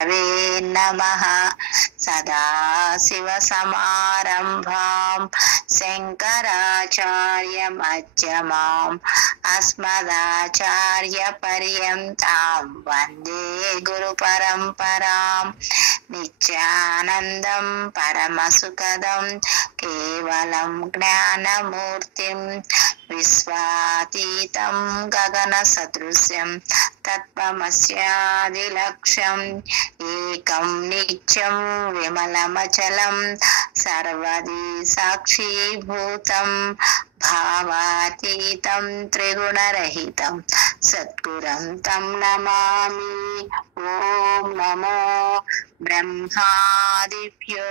वे नमः। सदाशिवसमारम्भां शङ्कराचार्यमध्यमाम् अस्मदाचार्यपर्यन्तां वन्दे गुरुपरम्परां। नित्यानन्दं परमसुखदं केवलं ज्ञानमूर्तिं विश्वातीतं गगनसदृशं तत्त्वमस्यादिलक्ष्यम् एकं नित्यं विमलमचलं सर्वदि साक्षीभूतं भावातीतं त्रिगुणरहितं सद्गुरं तं नमामि। ॐ नमो ब्रह्मादिभ्यो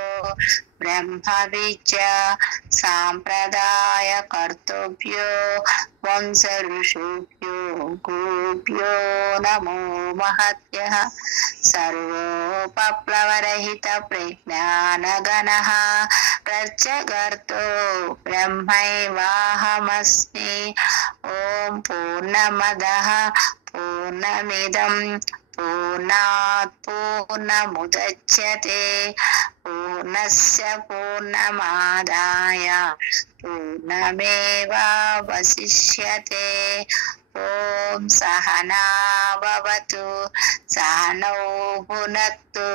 ब्रह्मविद्या साम्प्रदायकर्तृभ्यो वंश ऋषिभ्यो गुरुभ्यो नमो महद्भ्यः। सर्वोपप्लवरहित प्रज्ञानगणः प्रत्यगर्तो ब्रह्मैवाहमस्मि। ॐ पूर्णमदः पूर्णमिदं पूर्णात् पूर्णमुदच्यते पूर्णस्य पूर्णमादाय पूर्णमेवावशिष्यते। ॐ सहना भवतु सहनौ भुनक्तु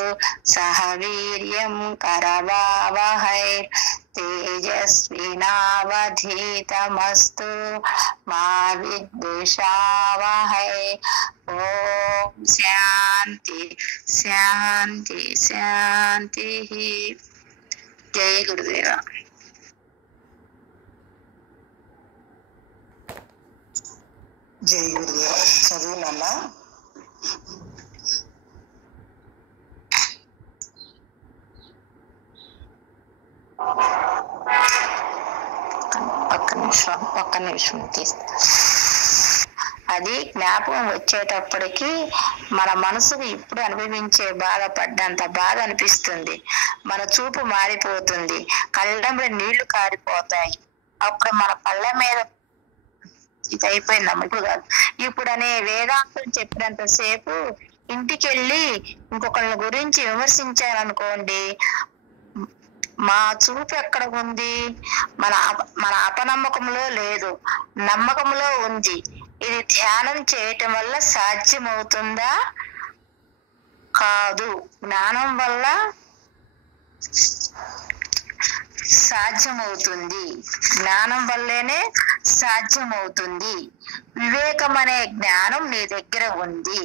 सह वीर्यं करवावहै तेजस्विनावधीतमस्तु मा विद्विषावहै। ॐ शान्ति शान्ति शान्तिः। जय गुरुदेव। జై గురుదేవ. చదువునమ్మా. ఒక్క నిమిషం తీస్తా. అది జ్ఞాపకం వచ్చేటప్పటికి మన మనసుకు ఇప్పుడు అనుభవించే బాధపడ్డంత బాధ అనిపిస్తుంది. మన చూపు మారిపోతుంది, కళ్ళంలో నీళ్లు కారిపోతాయి. అప్పుడు మన కళ్ళ మీద ఇది అయిపోయిందమ్మ ఇప్పుడు కాదు ఇప్పుడు అనే వేదాంతం చెప్పినంతసేపు ఇంటికి వెళ్ళి ఇంకొకళ్ళ గురించి విమర్శించారనుకోండి, మా చూపు ఎక్కడ ఉంది? మన అపనమ్మకంలో లేదు, నమ్మకంలో ఉంది. ఇది ధ్యానం చేయటం వల్ల సాధ్యమవుతుందా? కాదు, జ్ఞానం వల్ల సాధ్యమవుతుంది. జ్ఞానం వల్లేనే సాధ్యమవుతుంది. వివేకం అనే జ్ఞానం నీ దగ్గర ఉంది.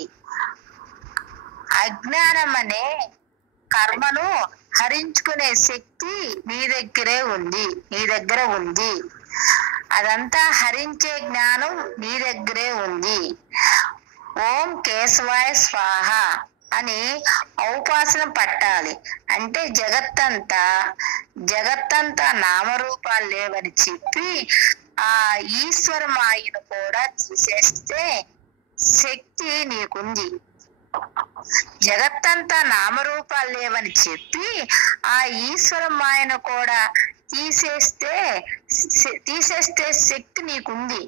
అజ్ఞానం అనే కర్మను హరించుకునే శక్తి నీ దగ్గర ఉంది. అదంతా హరించే జ్ఞానం నీ దగ్గరే ఉంది. ఓం కేశవాయ స్వాహ అని ఔపాసన పట్టాలి. అంటే జగత్తంతా నామరూపాలు లేవని చెప్పి ఆ ఈశ్వర మాయను కూడా తీసేస్తే శక్తి నీకుంది. జగత్తంతా నామరూపాలు లేవని చెప్పి ఆ ఈశ్వర మాయను కూడా తీసేస్తే శక్తి నీకుంది.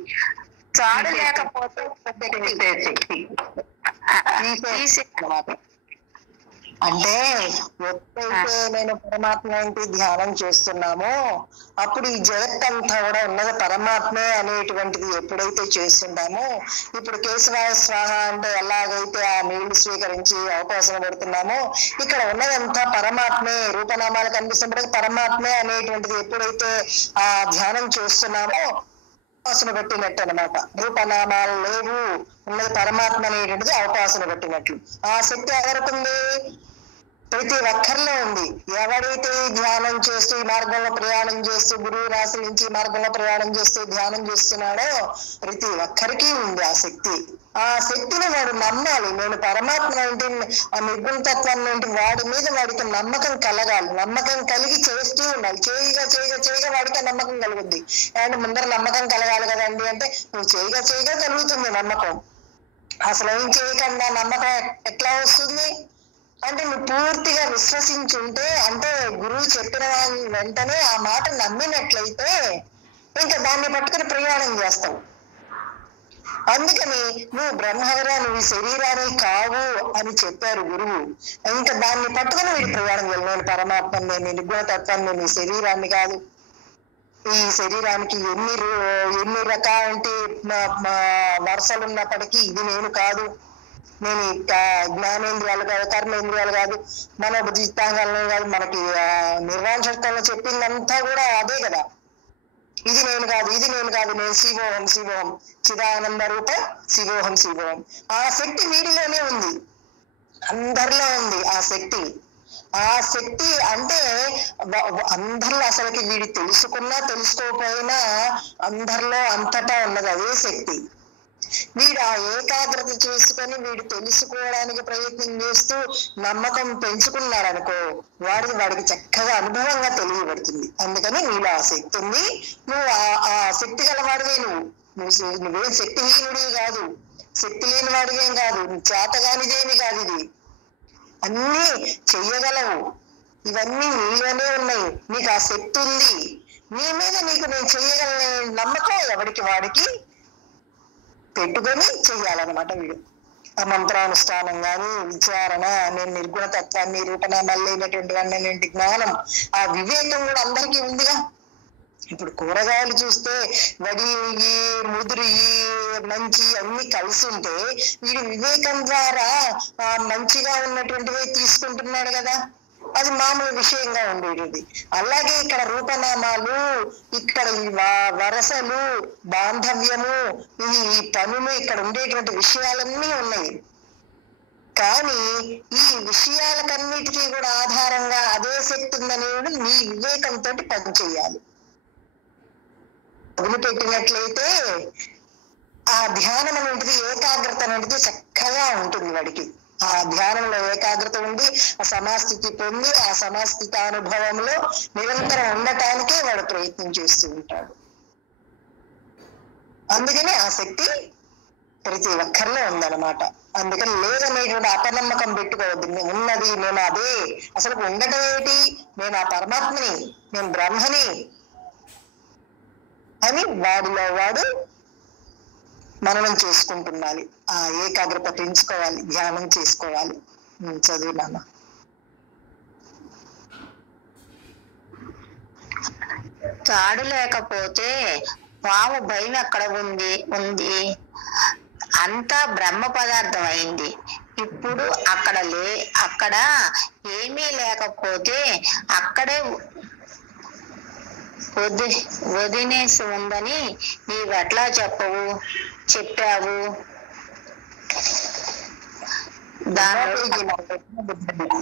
తాడు లేకపోతే అంటే ఎప్పుడైతే నేను పరమాత్మ ఏంటి ధ్యానం చేస్తున్నామో అప్పుడు ఈ జగత్తంతా కూడా ఉన్నది పరమాత్మే అనేటువంటిది ఎప్పుడైతే చేస్తున్నామో, ఇప్పుడు కేశవాయ స్వాహ అంటే ఎలాగైతే ఆ నీళ్లు స్వీకరించి అవకాశం పెడుతున్నామో ఇక్కడ ఉన్నదంతా పరమాత్మే, రూపనామాలు కనిపిస్తున్నప్పటికీ పరమాత్మే అనేటువంటిది ఎప్పుడైతే ఆ ధ్యానం చేస్తున్నామో అవకాశం పెట్టినట్టు అనమాట. రూపనామాలు లేవు, ఉన్నది పరమాత్మ అనేటువంటిది అవకాశం పెట్టినట్లు. ఆ శక్తి ఎవరుకుంది? ప్రతి ఒక్కరిలో ఉంది. ఎవడైతే ధ్యానం చేస్తూ ఈ మార్గంలో ప్రయాణం చేస్తూ గురువు రాశి నుంచి మార్గంలో ప్రయాణం చేస్తూ ధ్యానం చేస్తున్నాడో ప్రతి ఒక్కరికి ఉంది ఆ శక్తి. ఆ శక్తిని వాడు నమ్మాలి. నేను పరమాత్మ ఏంటి, ఆ నిర్గుణతత్వం నుండి వాడి మీద వాడికి నమ్మకం కలగాలి. నమ్మకం కలిగి చేస్తూ ఉండాలి. చేయగా వాడికి నమ్మకం కలుగుద్ది. అండ్ ముందర నమ్మకం కలగాలి కదండి అంటే నువ్వు చేయగా కలుగుతుంది నమ్మకం. అసలు ఏం చేయకుండా నమ్మకం ఎట్లా వస్తుంది అంటే నువ్వు పూర్తిగా విశ్వసించుంటే, అంటే గురువు చెప్పిన వెంటనే ఆ మాట నమ్మినట్లయితే ఇంకా దాన్ని పట్టుకుని ప్రయాణం చేస్తావు. అందుకని నువ్వు బ్రహ్మవరా, నువ్వు ఈ శరీరాన్ని కావు అని చెప్పారు గురువు. ఇంకా దాన్ని పట్టుకుని వీడి ప్రయాణం వెళ్ళి, నేను పరమాత్మ, నేను నిర్గుణతత్వాన్ని, నేను ఈ శరీరాన్ని కాదు. ఈ శరీరానికి ఎన్ని రకాలంటే వరుసలు ఉన్నప్పటికీ ఇది నేను కాదు. నేను జ్ఞానేంద్రియాలు కాదు, కర్మేంద్రియాలు కాదు, మన బుద్ధిస్తాంగాలను కాదు, మనకి నిర్వాణ శక్తుల్లో చెప్పిందంతా కూడా అదే కదా. ఇది నేను కాదు, ఇది నేను కాదు, నేను శివోహం శివోహం, చిదానంద రూప శివోహం శివోహం. ఆ శక్తి వీడిలోనే ఉంది, అందరిలో ఉంది ఆ శక్తి. ఆ శక్తి అంటే అందరిలో అసలుకి వీడి తెలుసుకున్నా తెలుసుకోకపోయినా అందరిలో అంతటా ఉన్నది అదే శక్తి. వీడు ఆ ఏకాగ్రత చేసుకొని వీడు తెలుసుకోవడానికి ప్రయత్నం చేస్తూ నమ్మకం పెంచుకున్నాడు అనుకో, వాడికి చక్కగా అనుభవంగా తెలియబడుతుంది. అందుకని నీలో ఆ శక్తి ఉంది, నువ్వు ఆ శక్తి గలవాడివే. నువ్వేం శక్తిహీనుడివి కాదు, శక్తి లేని వాడివేం కాదు, చేతగానిదేమి కాదు. ఇది అన్నీ చెయ్యగలవు, ఇవన్నీ నీలోనే ఉన్నాయి. నీకు ఆ శక్తి ఉంది, నీ మీద నీకు నేను చెయ్యగల నమ్మకం ఎవరికి వాడికి పెట్టుకొని చెయ్యాలన్నమాట. వీడు ఆ మంత్రానుష్ఠానం గాని, విచారణ, నేను నిర్గుణ తత్వాన్ని, రూపనామాలైనటువంటి అన్నింటి జ్ఞానం, ఆ వివేకం కూడా అందరికీ ఉందిగా. ఇప్పుడు కూరగాయలు చూస్తే వడి, ముదురు, మంచి అన్ని కలిసి ఉంటే వీడు వివేకం ద్వారా మంచిగా ఉన్నటువంటివే తీసుకుంటున్నాడు కదా. అది మామూలు విషయంగా ఉండేది. అలాగే ఇక్కడ రూపనామాలు, ఇక్కడ ఈ వరసలు, బాంధవ్యము, ఈ పనులు, ఇక్కడ ఉండేటువంటి విషయాలన్నీ ఉన్నాయి. కానీ ఈ విషయాలకన్నిటికీ కూడా ఆధారంగా అదే శక్తి ఉందనేది నీ వివేకంతో పనిచేయాలి. వదిలిపెట్టినట్లయితే ఆ ధ్యానం అనేది, ఏకాగ్రత అనేది చక్కగా ఉంటుంది వాడికి. ఆ ధ్యానంలో ఏకాగ్రత ఉండి ఆ సమాస్థితి పొంది ఆ సమాస్థితి అనుభవంలో నిరంతరం ఉండటానికే వాడు ప్రయత్నం చేస్తూ ఉంటాడు. అందుకని ఆ శక్తి ప్రతి ఒక్కరిలో ఉందన్నమాట. అందుకని లేదనేటువంటి అపనమ్మకం పెట్టుకోవద్దు. ఉన్నది నేను అదే, అసలు ఉండటం ఏమిటి, నేను ఆ పరమాత్మని, నేను బ్రహ్మని అని వాడిలో వాడు మననం చేసుకుంటున్నాలి. ఆ ఏకాగ్రత పెంచుకోవాలి, ధ్యానం చేసుకోవాలి. చదువు నాన్న. తాడు లేకపోతే పాము భయం ఎక్కడ ఉంది, అంతా బ్రహ్మ పదార్థం అయింది. ఇప్పుడు అక్కడ ఏమీ లేకపోతే అక్కడే వదినేసి ఉందని నీవెట్లా చెప్పావు?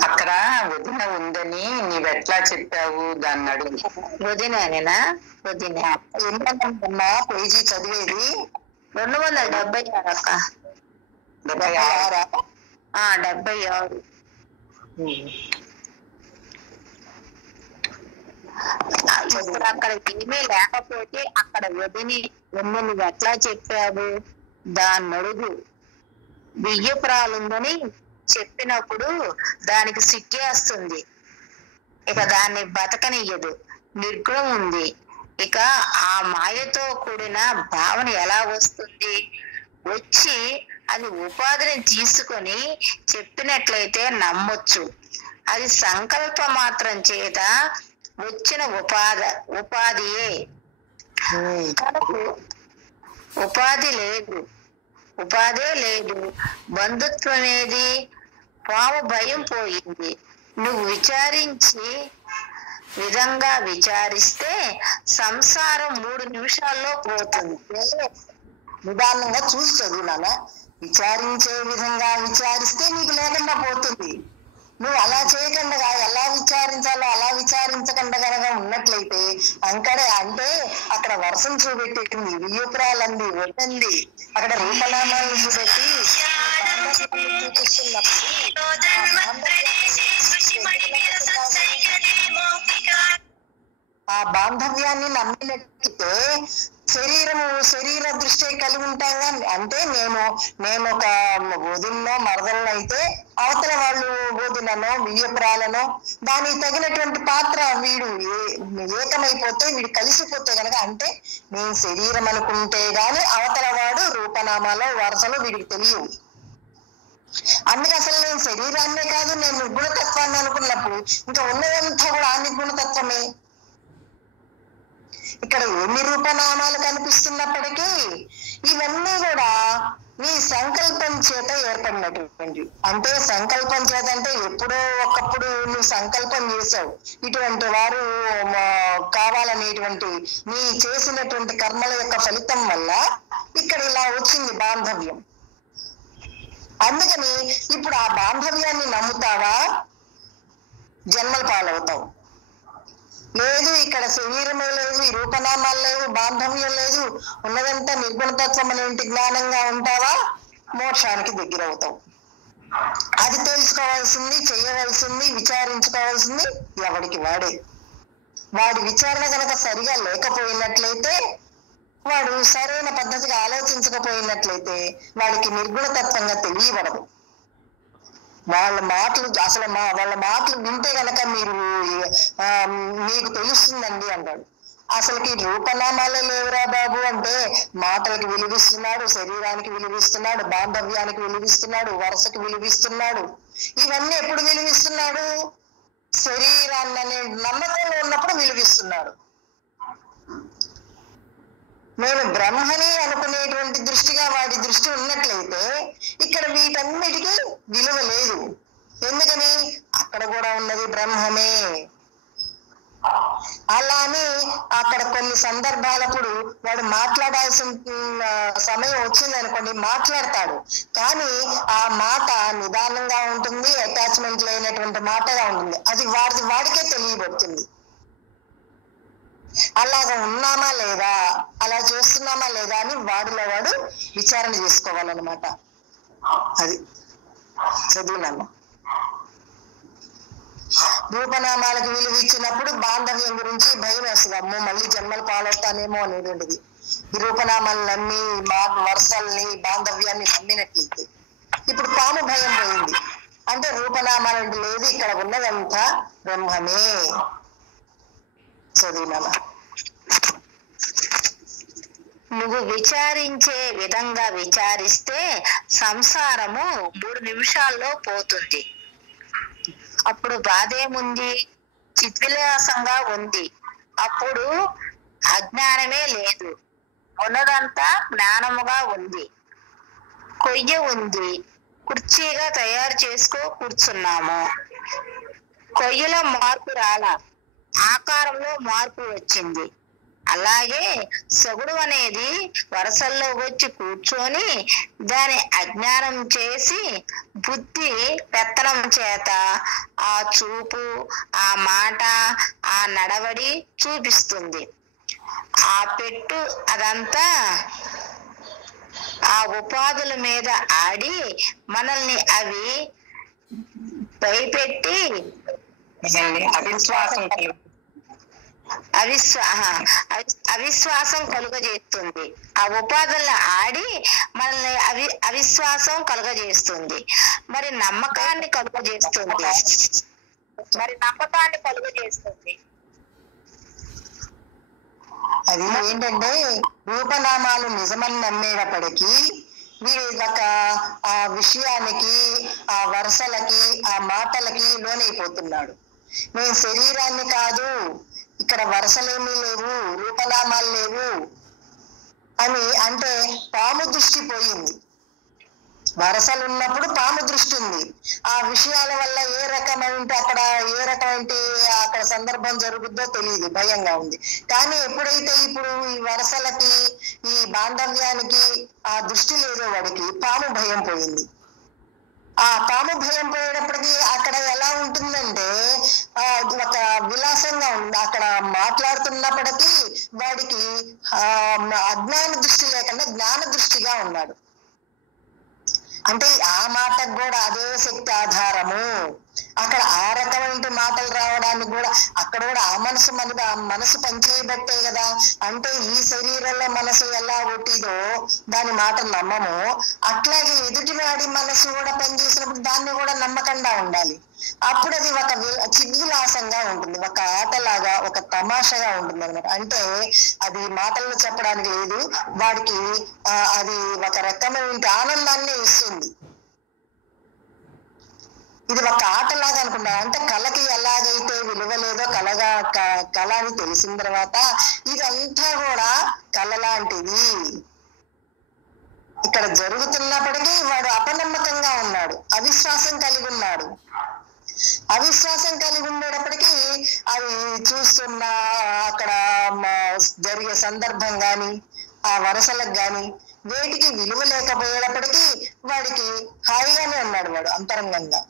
అక్కడ వదిన ఉందని నీవెట్లా చెప్పావు? దాన్ని అడుగు. వదినేనా? వదిన ఏంటన్నా పేజీ చదివేది? 276 అక్క. 76? 76. ఇప్పుడు అక్కడ ఏమీ లేకపోతే అక్కడ వదిని ఉందని ఎట్లా చెప్పావు? దాన్ని అడుగు. బియ్యపురాలుందని చెప్పినప్పుడు దానికి సిగ్గేస్తుంది, ఇక దాన్ని బతకనియ్యదు. నిర్గుణం ఉంది, ఇక ఆ మాయతో కూడిన భావన ఎలా వస్తుంది? వచ్చి అది ఉపాధిని తీసుకొని చెప్పినట్లయితే నమ్మొచ్చు. అది సంకల్ప మాత్రం చేత వచ్చిన ఉపాధియే. ఉపాధే లేదు. బంధుత్వం ఏది? పాము భయం పోయింది. నువ్వు విధంగా విచారిస్తే సంసారం 3 నిమిషాల్లో పోతుంది. నిదానంగా చూసి చదువునాలా. విచారించే విధంగా విచారిస్తే నీకు లేకుండా పోతుంది. నువ్వు అలా చేయకుండా ఎలా విచారించాలో అలా విచారించకుండా కనుక ఉన్నట్లయితే అంటే అక్కడ వర్షం చూపెట్టేటుంది, వియ్యపురాలంది, వడ్డంది, అక్కడ రూపనామాలను చూపెట్టి ఆ బాంధవ్యాన్ని నమ్మినట్లయితే శరీర దృష్టి కలిగి ఉంటాం. అంటే నేను ఒక వదిల్లో మరదల్లో అయితే అవతల వాళ్ళు ఊదిననో వియ్యపురాలనో దానికి తగినటువంటి పాత్ర వీడు ఏకమైపోతే, వీడు కలిసిపోతే గనక, అంటే నేను శరీరం అనుకుంటే గాని అవతల వాడు రూపనామాలో వరుసలో వీడికి తెలియవు. అందుకే అసలు నేను శరీరాన్నే కాదు, నేను నిర్గుణతత్వాన్ని అనుకున్నప్పుడు ఇంకా ఉన్నదంతా కూడా ఆ నిర్గుణతత్వమే. ఇక్కడ ఎన్ని రూపనామాలు కనిపిస్తున్నప్పటికీ ఇవన్నీ కూడా నీ సంకల్పం చేత ఏర్పడినటువంటి, అంటే సంకల్పం చేత అంటే ఎప్పుడో ఒకప్పుడు నువ్వు సంకల్పం చేసావు ఇటువంటి వారు కావాలనేటువంటి నీ చేసినటువంటి కర్మల యొక్క ఫలితం వల్ల ఇక్కడ ఇలా వచ్చింది బాంధవ్యం. అందుకని ఇప్పుడు ఆ బాంధవ్యాన్ని నమ్ముతావా, జన్మల పాలవుతావు. లేదు, ఇక్కడ శరీరమే లేదు, ఈ రూపనామాలు లేవు, బాంధవ్యం లేదు, ఉన్నదంతా నిర్గుణతత్వం అనేటి జ్ఞానంగా ఉంటావా, మోక్షానికి దగ్గర అవుతావు. అది తెలుసుకోవాల్సింది, చేయవలసింది, విచారించుకోవాల్సింది ఎవడికి వాడే. వాడి విచారణ కనుక సరిగా లేకపోయినట్లయితే, వాడు సరైన పద్ధతిగా ఆలోచించకపోయినట్లయితే వాడికి నిర్గుణతత్వంగా తెలియబడదు. వాళ్ళ మాటలు అసలు వాళ్ళ మాటలు వింటే గనక మీకు తెలుస్తుందండి అంటాడు. అసలుకి రూపనామాలే లేవురా బాబు అంటే మాటలకు విలువిస్తున్నాడు, శరీరానికి విలువిస్తున్నాడు, బాంధవ్యానికి విలువిస్తున్నాడు, వరుసకి విలువిస్తున్నాడు. ఇవన్నీ ఎప్పుడు విలువిస్తున్నాడు? శరీరాన్ని అనే నమ్మకంలో ఉన్నప్పుడు విలువిస్తున్నాడు. నేను బ్రహ్మని అనుకునేటువంటి దృష్టిగా వాడి దృష్టి ఉన్నట్లయితే ఇక్కడ వీటన్నిటికీ విలువ లేదు. ఎందుకని? అక్కడ కూడా ఉన్నది బ్రహ్మమే. అలానే అక్కడ కొన్ని సందర్భాలప్పుడు వాడు మాట్లాడాల్సిన సమయం వచ్చింది అనుకోండి, మాట్లాడతాడు. కానీ ఆ మాట నిదానంగా ఉంటుంది, అటాచ్మెంట్ లేనటువంటి మాటగా ఉంటుంది. అది వాడికే తెలియబడుతుంది. అలాగా ఉన్నామా లేదా, అలా చేస్తున్నామా లేదా అని వాడిలో వాడు విచారణ చేసుకోవాలన్నమాట. అది చదివినామా. రూపనామాలకు విలువ ఇచ్చినప్పుడు బాంధవ్యం గురించి భయం వేస్తుంది. అమ్మో మళ్ళీ జన్మలు పాలవుతానేమో అనేటువంటిది. ఈ రూపనామాలు నమ్మి వరుసల్ని బాంధవ్యాన్ని నమ్మినట్లయితే ఇప్పుడు పాము భయం పోయింది. అంటే రూపనామాలు లేదు, ఇక్కడ ఉన్నదంతా బ్రహ్మమే. చదివినామా. నువ్వు విచారించే విధంగా విచారిస్తే సంసారము 3 నిమిషాల్లో పోతుంది. అప్పుడు బాధేముంది? చిద్విలాసంగా ఉంది. అప్పుడు అజ్ఞానమే లేదు, ఉన్నదంతా జ్ఞానముగా ఉంది. కొయ్య ఉంది, కుర్చీగా తయారు చేసుకో కూర్చున్నాము. కొయ్యలో మార్పు రాలా, ఆకారంలో మార్పు వచ్చింది. అలాగే సగుడు అనేది వరసల్లో వచ్చి కూర్చొని దాని అజ్ఞానం చేసి బుద్ధి పెత్తనం చేత ఆ చూపు, ఆ మాట, ఆ నడవడి చూపిస్తుంది. ఆ పెట్టు అదంతా ఆ ఉపాధుల మీద ఆడి మనల్ని అవి భయపెట్టి అవిశ్వాసం కలుగజేస్తుంది. ఆ ఉపాధులను ఆడి మనల్ని అవిశ్వాసం కలుగజేస్తుంది. మరి నమ్మకాన్ని కలుగజేస్తుంది. అది ఏంటంటే రూపనామాలు నిజమని నమ్మేటప్పటికీ వీడి ఒక ఆ విషయానికి, ఆ వరుసలకి, ఆ మాటలకి లోనైపోతున్నాడు. నేను శరీరాన్ని కాదు, ఇక్కడ వరుసలేమీ లేవు, రూపనామాలు లేవు అని అంటే పాము దృష్టి పోయింది. వరసలు ఉన్నప్పుడు పాము దృష్టి ఉంది. ఆ విషయాల వల్ల ఏ రకమైన అక్కడ సందర్భం జరుగుద్దో తెలియదు, భయంగా ఉంది. కానీ ఎప్పుడైతే ఇప్పుడు ఈ వరసలకి, ఈ బాంధవ్యానికి ఆ దృష్టి లేదో వాడికి పాము భయం పోయింది. ఆ పాము భయం పోయేటప్పటికి అక్కడ ఎలా ఉంటుందంటే ఒక విలాసంగా ఉంది. అక్కడ మాట్లాడుతున్నప్పటికీ వాడికి అజ్ఞాన దృష్టి లేకుండా జ్ఞాన దృష్టిగా ఉన్నాడు. అంటే ఆ మాటకు కూడా అదే శక్తి ఆధారము. అక్కడ ఆ రకమైన మాటలు రావడానికి దానికి కూడా అక్కడ కూడా ఆ మనసు పనిచేయబట్టే కదా. అంటే ఈ శరీరంలో మనసు ఎలా ఒట్టిదో దాని మాట నమ్మము, అట్లాగే ఎదుటివాడి మనసు కూడా పనిచేసినప్పుడు దాన్ని కూడా నమ్మకంగా ఉండాలి. అప్పుడు అది ఒక చిద్విలాసంగా ఉంటుంది, ఒక ఆటలాగా, ఒక తమాషగా ఉంటుంది అనమాట. అంటే అది మాటల్లో చెప్పడానికి లేదు, వాడికి అది ఒక రకమైన ఆనందాన్ని ఇస్తుంది. ఇది ఒక ఆటలాగా అనుకుంటా. అంటే కళకి ఎలాగైతే విలువ లేదో కళ అని తెలిసిన తర్వాత ఇదంతా కూడా కళ లాంటిది. ఇక్కడ జరుగుతున్నప్పటికీ వాడు అపనమ్మకంగా ఉన్నాడు, అవిశ్వాసం కలిగి ఉన్నాడు. అవిశ్వాసం కలిగి ఉండేటప్పటికీ అది చూస్తున్న అక్కడ జరిగే సందర్భం గాని ఆ వరసలకు గాని వేటికి విలువ లేకపోయేటప్పటికీ వాడికి హాయిగానే ఉన్నాడు వాడు అంతరంగంగా.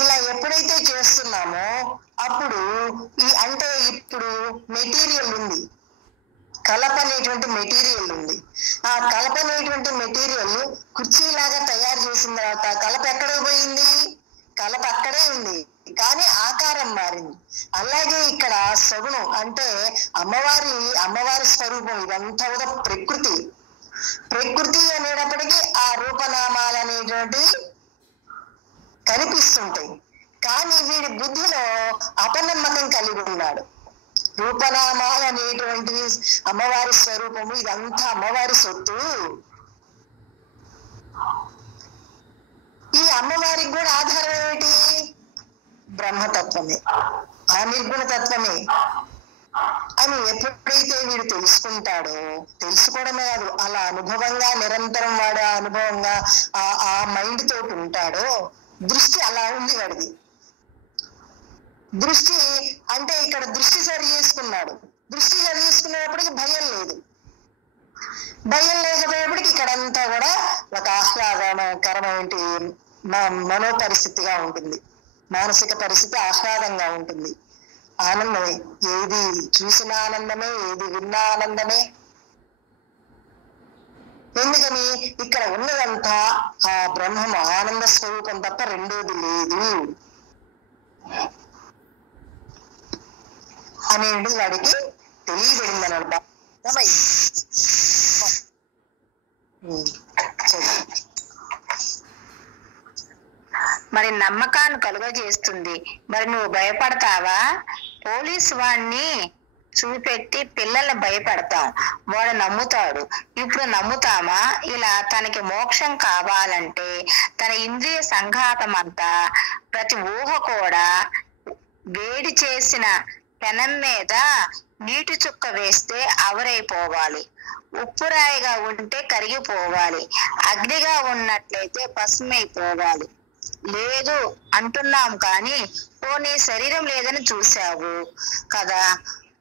ఇలా ఎప్పుడైతే చేస్తున్నామో అప్పుడు అంటే ఇప్పుడు మెటీరియల్ ఉంది, కలప అనేటువంటి మెటీరియల్ ఉంది. ఆ కలప అనేటువంటి మెటీరియల్ కుర్చీలాగా తయారు చేసిన తర్వాత కలప ఎక్కడ పోయింది? కలప అక్కడే ఉంది, కానీ ఆకారం మారింది. అలాగే ఇక్కడ సగుణం అంటే అమ్మవారి స్వరూపం ఇదంతా కూడా ప్రకృతి అనేటప్పటికీ ఆ రూపనామాలు అనేటువంటి కనిపిస్తుంటాయి. కానీ వీడి బుద్ధిలో అపనమ్మకం కలిగి ఉన్నాడు. రూపనామాలు అనేటువంటి అమ్మవారి స్వరూపము, ఇదంతా అమ్మవారి సొత్తు. ఈ అమ్మవారికి కూడా ఆధారం ఏమిటి? బ్రహ్మతత్వమే, ఆ నిర్గుణ తత్వమే అని ఎప్పుడైతే వీడు తెలుసుకుంటాడో, తెలుసుకోవడమే కాదు అలా అనుభవంగా నిరంతరం వాడు ఆ అనుభవంగా ఆ మైండ్ తోటి ఉంటాడో, దృష్టి అలా ఉంది వాడిది. దృష్టి అంటే ఇక్కడ దృష్టి సరి చేసుకున్నాడు. దృష్టి సరి చేసుకునేటప్పటికి భయం లేదు. భయం లేకపోయేప్పటికి ఇక్కడంతా కూడా ఒక ఆహ్లాదకరమైన మనో పరిస్థితిగా ఉంటుంది, మానసిక పరిస్థితి ఆహ్లాదంగా ఉంటుంది. ఆనందమే, ఏది చూసిన ఆనందమే, ఏది విన్నా ఆనందమే. ఎందుకని ఇక్కడ ఉన్నదంతా ఆ బ్రహ్మం ఆనంద స్వరూపం తప్ప రెండోది లేదు అనేది వాడికి తెలియబడింది అన్నమాట. మరి నమ్మకాన్ని కలుగజేస్తుంది. మరి నువ్వు భయపడతావా? పోలీసు వాడిని చూపెట్టి పిల్లల్ని భయపడతాం, వాడు నమ్ముతాడు. ఇప్పుడు నమ్ముతామా? ఇలా తనకి మోక్షం కావాలంటే తన ఇంద్రియ సంఘాతం అంతా, ప్రతి ఊహ కూడా వేడి చేసిన పెనం మీద నీటి చుక్క వేస్తే ఆవిరైపోవాలి, ఉప్పురాయిగా ఉంటే కరిగిపోవాలి, అగ్నిగా ఉన్నట్లయితే భస్మైపోవాలి. లేదు అంటున్నాం కానీ పోనీ శరీరం లేదని చూసావు కదా.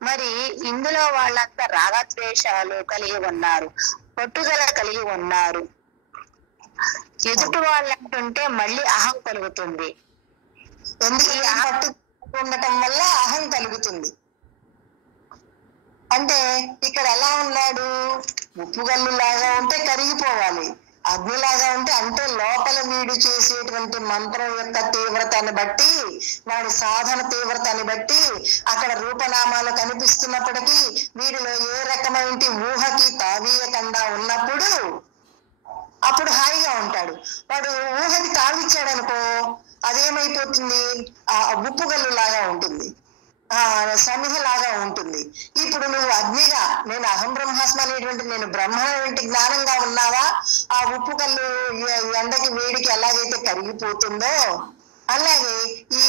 మరి ఇందులో వాళ్ళంతా రాగద్వేషాలు కలిగి ఉన్నారు, పట్టుదల కలిగి ఉన్నారు. ఎదుటి వాళ్ళు అంటుంటే మళ్ళీ అహం కలుగుతుంది. ఎందుకు పట్టు ఉండటం వల్ల అహం కలుగుతుంది. అంటే ఇక్కడ ఎలా ఉన్నాడు? ఉప్పుగల్లు లాగా ఉంటే కరిగిపోవాలి, అగ్నిలాగా ఉంటే అంటే లోపల వీడు చేసేటువంటి మంత్రం యొక్క తీవ్రతని బట్టి, వాడి సాధన తీవ్రతని బట్టి అక్కడ రూపనామాలు కనిపిస్తున్నప్పటికీ వీడిలో ఏ రకమైన ఊహకి తావీయకుండా ఉన్నప్పుడు అప్పుడు హాయిగా ఉంటాడు. వాడు ఊహకి తావిచ్చాడు అనుకో, అదేమైపోతుంది? ఆ ఉప్పుగల్లు లాగా ఉంటుంది, సమిధలాగా ఉంటుంది. ఇప్పుడు నువ్వు అగ్నిగా, నేను అహం బ్రహ్మాస్మి అనేటువంటి నేను బ్రహ్మ వంటి జ్ఞానంగా ఉన్నావా? ఆ ఉప్పు కళ్ళు ఎండకి వేడికి ఎలాగైతే కరిగిపోతుందో అలాగే ఈ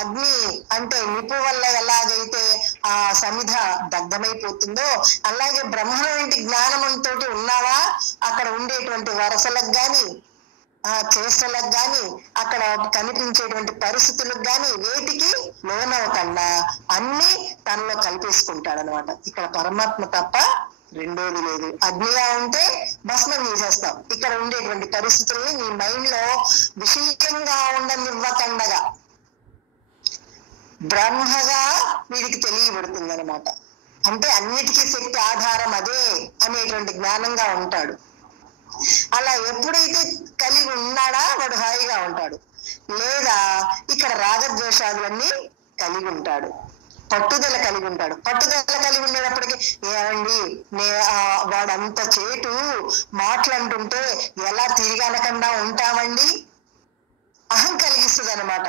అగ్ని అంటే నిప్పు వల్ల ఎలాగైతే ఆ సమిధ దగ్ధమైపోతుందో అలాగే బ్రహ్మ వంటి జ్ఞానంతో ఉన్నావా? అక్కడ ఉండేటువంటి వరసలకు గాని చేష్టలకు గాని అక్కడ కనిపించేటువంటి పరిస్థితులకు గాని వేటికి లోనవకుండా అన్ని తనలో కల్పేసుకుంటాడు అనమాట. ఇక్కడ పరమాత్మ తప్ప రెండోది లేదు. అగ్నిగా ఉంటే భస్మం చేసేస్తాం, ఇక్కడ ఉండేటువంటి పరిస్థితుల్ని నీ మైండ్ లో విషయంగా ఉండనివ్వకుండగా బ్రహ్మగా వీడికి తెలియబడుతుంది అనమాట. అంటే అన్నిటికీ శక్తి ఆధారం అదే అనేటువంటి జ్ఞానంగా ఉంటాడు. అలా ఎప్పుడైతే కలిగి ఉన్నాడా వాడు హాయిగా ఉంటాడు. లేదా ఇక్కడ రాగద్వేష మోక్షాదులన్నీ కలిగి ఉంటాడు, పట్టుదల కలిగి ఉంటాడు. పట్టుదల కలిగి ఉండేటప్పటికి ఏమండి వాడంత చేటు మాటలంటుంటే ఎలా తిరిగి అనకుండా ఉంటామండి? అహం కలిగిస్తుంది అనమాట.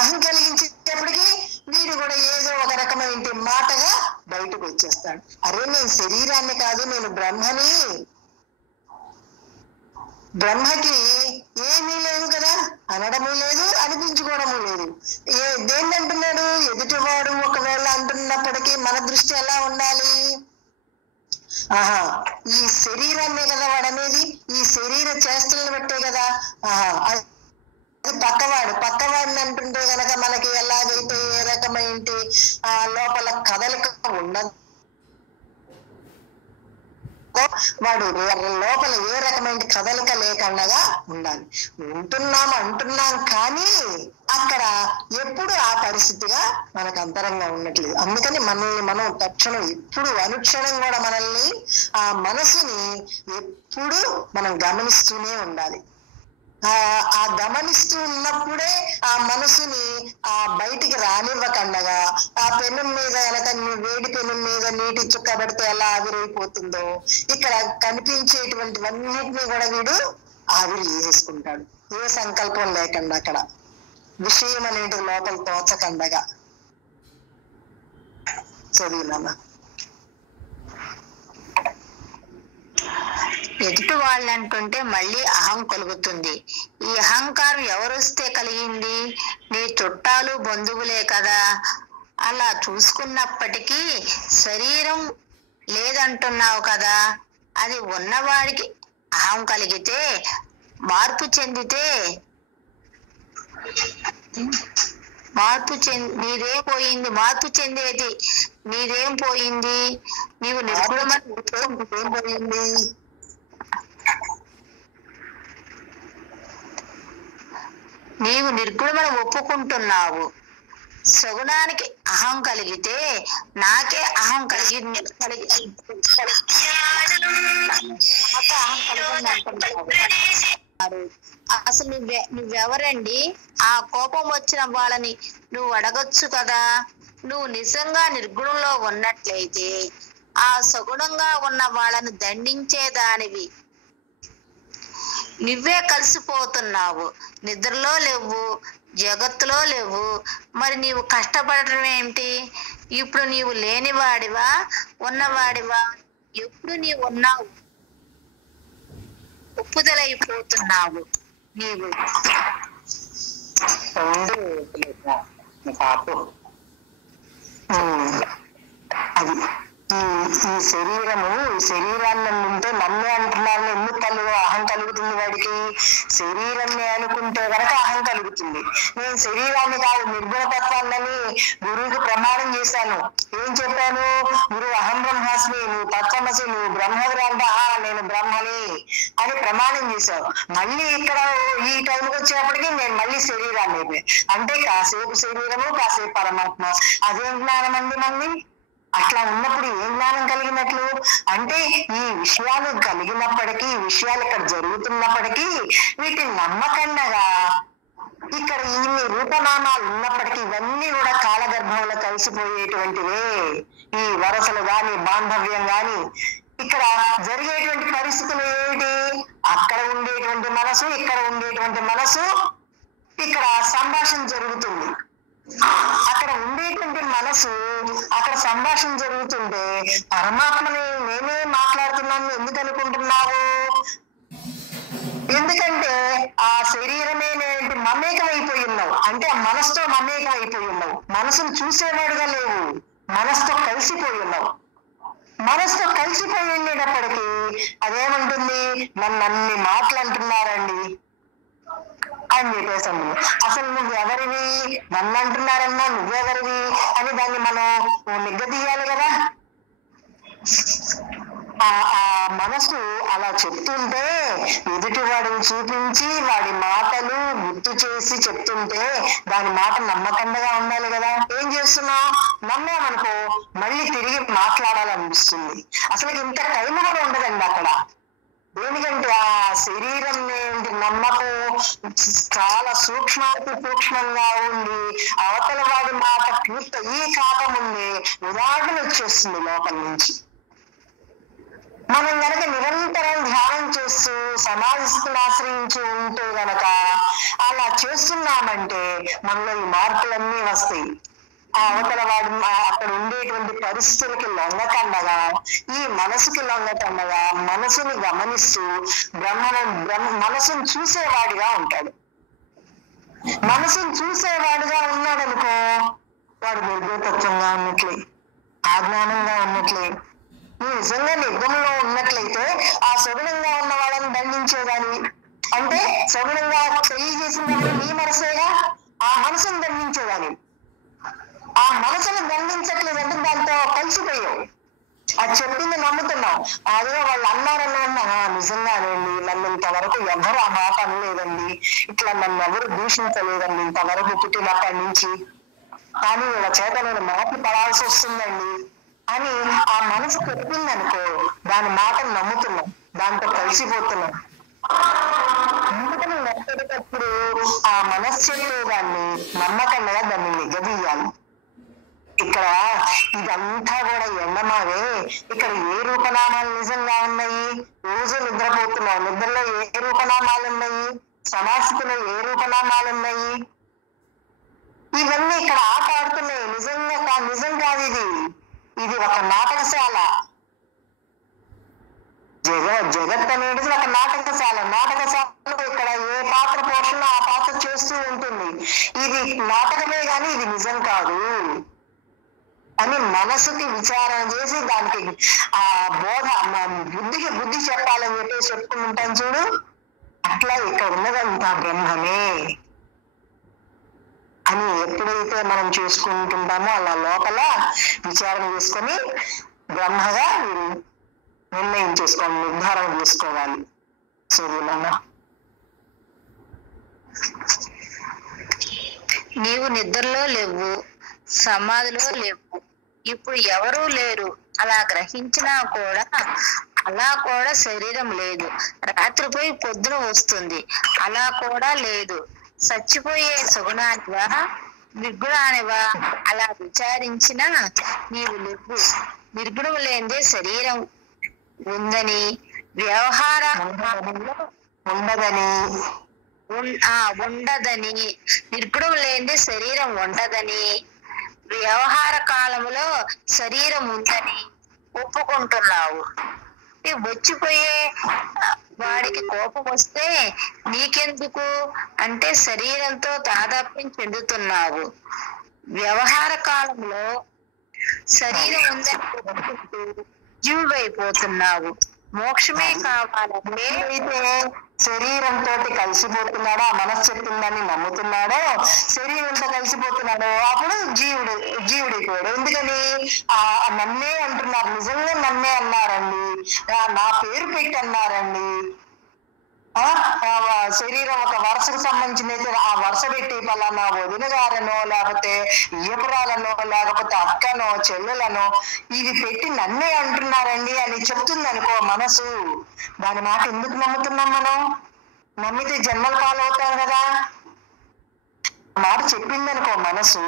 అహం కలిగించేటప్పటికి వీడు కూడా ఏదో ఒక రకమైన మాటగా బయటకు వచ్చేస్తాడు. అరే నేను శరీరాన్ని కాదు, నేను బ్రహ్మని. బ్రహ్మకి ఏమీ లేదు కదా, అనడము లేదు, అనిపించుకోవడము లేదు. దేన్ని అంటున్నాడు? ఎదుటివాడు ఒకవేళ అంటున్నప్పటికీ మన దృష్టి ఎలా ఉండాలి? ఆహా, ఈ శరీరాన్నే కదా వాడనేది, ఈ శరీర చేష్టలను బట్టే కదా. ఆహా, అది పక్కవాడిని అంటుంటే గనక మనకి ఎలాగైతే ఏ రకమైన లోపల కదలిక ఉండదు, వాడు లోపల ఏ రకమైన కదలిక లేకుండా ఉండాలి. అంటున్నాం కానీ అక్కడ ఎప్పుడు ఆ పరిస్థితిగా మనకు అంతరంగా ఉండట్లేదు. అందుకని మనల్ని మనం తక్షణం ఎప్పుడు అనుక్షణం కూడా మనల్ని ఆ మనసుని ఎప్పుడు మనం గమనిస్తూనే ఉండాలి. ఆ గమనిస్తూ ఉన్నప్పుడే ఆ మనసుని బయటికి రానివ్వకండగా, ఆ పెను మీద కనుక వేడి పెను మీద నీటి చుక్క పడితే ఎలా ఆవిరైపోతుందో ఇక్కడ కనిపించేటువంటివన్నిటినీ కూడా వీడు ఆవిరి చేసుకుంటాడు. ఏ సంకల్పం లేకుండా అక్కడ విషయం అనేది లోపల తోచకండగా. చదివినామా? ఎదుటి వాళ్ళంటుంటే మళ్ళీ అహం కలుగుతుంది. ఈ అహంకారం ఎవరొస్తే కలిగింది? నీ చుట్టాలు బంధువులే కదా. అలా చూసుకున్నప్పటికీ శరీరం లేదంటున్నావు కదా. అది ఉన్నవాడికి అహం కలిగితే మార్పు చెందితే నీదేం పోయింది? మార్పు చెందేది నీదేం పోయింది? నీవు పోయింది. నీవు నిర్గుణమని ఒప్పుకుంటున్నావు. సగుణానికి అహం కలిగితే నాకే అహం కలిగింది అసలు నువ్వెవరండి? ఆ కోపం వచ్చిన వాళ్ళని నువ్వు అడగొచ్చు కదా. నువ్వు నిజంగా నిర్గుణంలో ఉన్నట్లయితే ఆ సగుణంగా ఉన్న వాళ్ళని దండించేదానివి. నువ్వే కలిసిపోతున్నావు, నిద్రలో లేవు, జగత్తులో లేవు. మరి నీవు కష్టపడటం ఏమిటి? ఇప్పుడు నీవు లేనివాడివా ఉన్నవాడివా? ఎప్పుడు నీవు ఉన్నావు, ఒప్పుదలైపోతున్నావు. నీవు అది ఈ శరీరాన్ని ఉంటే నన్నే అంటున్నారు. ఎందుకు అహం కలుగుతుంది వాడికి? శరీరాన్ని అనుకుంటే కనుక అహం కలుగుతుంది. నేను శరీరాన్ని కాదు నిర్గుణతత్వాన్ని గురువుకి ప్రమాణం చేశాను. ఏం చెప్పాను? గురువు అహం బ్రహ్మాస్మి, నువ్వు తత్వమసి, నువ్వు బ్రహ్మవి అంటే నేను బ్రహ్మని అని ప్రమాణం చేశావు. మళ్ళీ ఇక్కడ ఈ టైంకి వచ్చేప్పటికి నేను మళ్ళీ శరీరాన్ని అంటే కాసేపు శరీరము కాసేపు పరమాత్మ. అదేం జ్ఞానం అండి? మళ్ళీ అట్లా ఉన్నప్పుడు ఏం జ్ఞానం కలిగినట్లు? అంటే ఈ విషయాలు కలిగినప్పటికీ, ఈ విషయాలు ఇక్కడ జరుగుతున్నప్పటికీ వీటిని నమ్మకండగా ఇక్కడ ఇన్ని రూపనామాలు ఉన్నప్పటికీ ఇవన్నీ కూడా కాలగర్భంలో కలిసిపోయేటువంటివే. ఈ వరసలు గాని బాంధవ్యం గాని ఇక్కడ జరిగేటువంటి పరిస్థితులు ఏమిటి? అక్కడ ఉండేటువంటి మనసు, ఇక్కడ ఉండేటువంటి మనసు, ఇక్కడ సంభాషణ జరుగుతుంది. అక్కడ ఉండేటువంటి మనసు, అక్కడ సంభాషణ జరుగుతుంటే పరమాత్మని నేనే మాట్లాడుతున్నాను ఎందుకు అనుకుంటున్నావు? ఎందుకంటే ఆ శరీరమే మమేకం అయిపోయి ఉన్నావు. అంటే ఆ మనసుతో మమేకం అయిపోయి ఉన్నావు. మనసును చూసేవాడుగా లేవు, మనసుతో కలిసిపోయి ఉన్నావు. మనసుతో కలిసిపోయి ఉండేటప్పటికీ అదేమంటుంది? నన్ను అన్ని మాటలు అంటున్నారండి అని చెప్పేసాము. అసలు నువ్వు ఎవరివి? నన్ను అంటున్నారన్నా నువ్వెవరివి అని దాన్ని మనం నిగ్గదీయాలి కదా. ఆ మనసు అలా చెప్తుంటే ఎదుటి వాడిని చూపించి వాడి మాటలు గుర్తు చేసి చెప్తుంటే దాని మాట నమ్మకండగా ఉండాలి కదా. ఏం చేస్తున్నావు? నమ్మామనుకో మళ్ళీ తిరిగి మాట్లాడాలనిపిస్తుంది. అసలు ఇంత టైం కూడా ఉండదండి అక్కడ. దేనికంటే ఆ శరీరం ఏంటి నమ్మకం చాలా సూక్ష్మంగా ఉండి అవతల వాడి మాట పూర్తయి కాకముందే ఉదాహరణ వచ్చేస్తుంది లోపల నుంచి. మనం గనక నిరంతరం ధ్యానం చేస్తూ సమాధిస్తుని ఆశ్రయించి ఉంటే గనక అలా చేస్తున్నామంటే మనలో ఈ మార్పులన్నీ వస్తాయి. ఆ అవతల వాడు అక్కడ ఉండేటువంటి పరిస్థితులకి లొంగకండగా, ఈ మనసుకి లొంగకండగా మనసుని గమనిస్తూ మనసుని చూసేవాడిగా ఉంటాడు. మనసుని చూసేవాడిగా ఉన్నాడనుకో వాడు నిర్భయతత్వంగా ఉన్నట్లే, ఆజ్ఞానంగా ఉన్నట్లే. నువ్వు నిజంగా నిర్గమంలో ఉన్నట్లయితే ఆ సగుణంగా ఉన్న వాళ్ళని దండించేదాన్ని. అంటే సగుణంగా తెలియజేసినప్పుడు నీ మనసేగా ఆ మనసును దండించేదాన్ని. ఆ మనసును దండించట్లేదంటే దాంతో కలిసిపోయావు. అది చెప్పింది నమ్ముతున్నావు. అదే వాళ్ళు అన్నారన్నా నిజంగానండి, నన్ను ఇంతవరకు ఎవరు ఆ మాట అనలేదండి, ఇట్లా నన్ను ఎవరు దూషించలేదండి ఇంతవరకు పుట్టినప్పటి నుంచి, కానీ వీళ్ళ చేత నేను మాటలు పడాల్సి వస్తుందండి అని ఆ మనసు చెప్పింది అనుకో, దాని మాటను నమ్ముతున్నాం, దాంతో కలిసిపోతున్నాం. నమ్మకప్పుడు ఆ మనస్సులో దాన్ని నమ్మకంగా దాన్ని నిగదీయాలి. ఇక్కడ ఇదంతా కూడా ఎండమావే. ఇక్కడ ఏ రూపనామాలు నిజంగా ఉన్నాయి? రోజు నిద్రపోతున్నావు, నిద్రలో ఏ రూపనామాలు ఉన్నాయి? సమాస్థితిలో ఏ రూపనామాలు ఉన్నాయి? ఇవన్నీ ఇక్కడ ఆట ఆడుతున్నాయి. నిజం కాదు ఇది. ఇది ఒక నాటకశాల. జగత్ అనేది ఒక నాటకశాల. నాటకశాలలో ఇక్కడ ఏ పాత్ర పోషణ ఆ పాత్ర చేస్తూ ఉంటుంది. ఇది నాటకమే గాని ఇది నిజం కాదు అని మనసుకి విచారణ చేసి దానికి ఆ బోధ బుద్ధికి బుద్ధి చెప్పాలని చెప్పేసి చెప్పుకుంటాం చూడు. అట్లా ఇక్కడ ఉన్నదంతా బ్రహ్మమే అని ఎప్పుడైతే మనం చేసుకుంటుంటామో అలా లోపల విచారణ చేసుకొని బ్రహ్మగా నిర్ణయం చేసుకోవాలి, నిర్ధారణ చేసుకోవాలి. సరేనా? నీవు నిద్రలో లేవు, సమాధిలో లేవు, ఇప్పుడు ఎవరూ లేరు అలా గ్రహించినా కూడా అలా కూడా శరీరం లేదు. రాత్రిపోయి పొద్దున వస్తుంది, అలా కూడా లేదు. చచ్చిపోయే సుగుణానివా నిర్గుణానివా అలా విచారించినా నీవు లేవు. నిర్గుణం లేనిదే శరీరం ఉందని, వ్యవహార ఉండదని, నిర్గుణం లేనిదే శరీరం ఉండదని, వ్యవహార కాలములో శరీరం ఉందని ఒప్పుకుంటున్నావు. వచ్చిపోయే వాడికి కోపం వస్తే నీకెందుకు అంటే శరీరంతో తాదాత్మ్యం చెందుతున్నావు. వ్యవహార కాలంలో శరీరం ఉందని ఒప్పుకుంటూ జీవుడైపోతున్నావు. మోక్షమే కావాలంటే అయితే శరీరంతో కలిసిపోతున్నాడో, ఆ మనసు చెప్తుందని నమ్ముతున్నాడో, శరీరంతో కలిసిపోతున్నాడో అప్పుడు జీవుడైపోయాడు. ఎందుకని నన్నే అంటున్నారు, నిజంగా నన్నే అన్నారండి, నా పేరు పెట్టి అన్నారండి. శరీరం ఒక వరుసకు సంబంధించిన ఆ వరుస పెట్టి పలానా వదిన గారనో లేకపోతే ఈపురాలనో లేకపోతే అక్కనో చెల్లెలనో ఇది పెట్టి నన్నే అంటున్నారండి అని చెప్తుంది అనుకో మనసు. దాని మాట ఎందుకు నమ్ముతున్నాం మనం? నమ్మితే జన్మలు పాలవుతాం కదా. మాట చెప్పింది అనుకో మనసు,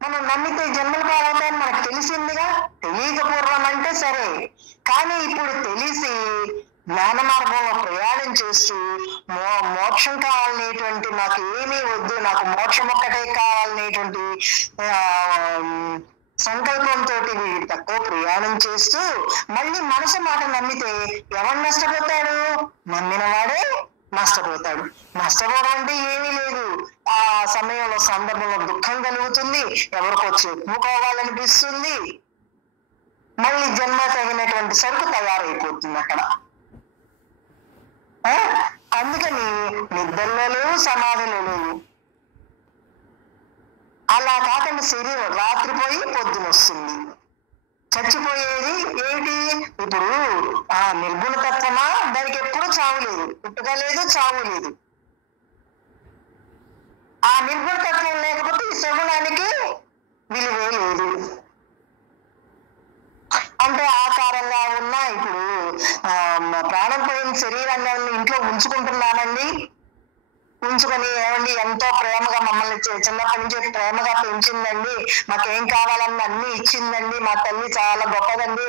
మనం నమ్మితే జన్మలు పాలవుతాయని మనకు తెలిసిందిగా. తెలియకపోవడం అంటే సరే, కానీ ఇప్పుడు తెలిసి జ్ఞాన మార్గంలో ప్రయాణం చేస్తూ మోక్షం కావాలనేటువంటి, నాకు ఏమీ వద్దు, నాకు మోక్షం ఒక్కటే కావాలనేటువంటి సంకల్పంతో తక్కువ ప్రయాణం చేస్తూ మళ్ళీ మనసు మాట నమ్మితే ఎవరు నష్టపోతాడు? నమ్మిన వాడే నష్టపోతాడు. నష్టపోవడం అంటే ఏమీ లేదు. ఆ సమయంలో సందర్భంలో దుఃఖం కలుగుతుంది, ఎవరికో చెప్పుకోవాలనిపిస్తుంది, మళ్ళీ జన్మ తగినటువంటి సరుకు తయారైపోతుంది అక్కడ. అందుకని నిద్రలో లేవు, సమాధిలో లేవు. అలా కాకుండా శరీరం రాత్రిపోయి పొద్దున వస్తుంది. చచ్చిపోయేది ఏమిటి? ఇప్పుడు ఆ నిర్గుణతత్వమా, దానికి ఎప్పుడు చావు లేదు, పుట్టుక లేదు, చావు లేదు. ఆ నిర్గుణతత్వం లేకపోతే ఈ సగుణానికి విలువే లేదు. అంటే ఆకారంగా ఉన్న ఇప్పుడు ప్రాణం పోయిన శరీరాన్ని ఇంట్లో ఉంచుకుంటున్నానండి. ఉంచుకొని ఏమండి ఎంతో ప్రేమగా మమ్మల్ని చిన్నప్పటి నుంచి ప్రేమగా పెంచిందండి, మాకేం కావాలన్నా అన్ని ఇచ్చిందండి, మా తల్లి చాలా గొప్పదండి.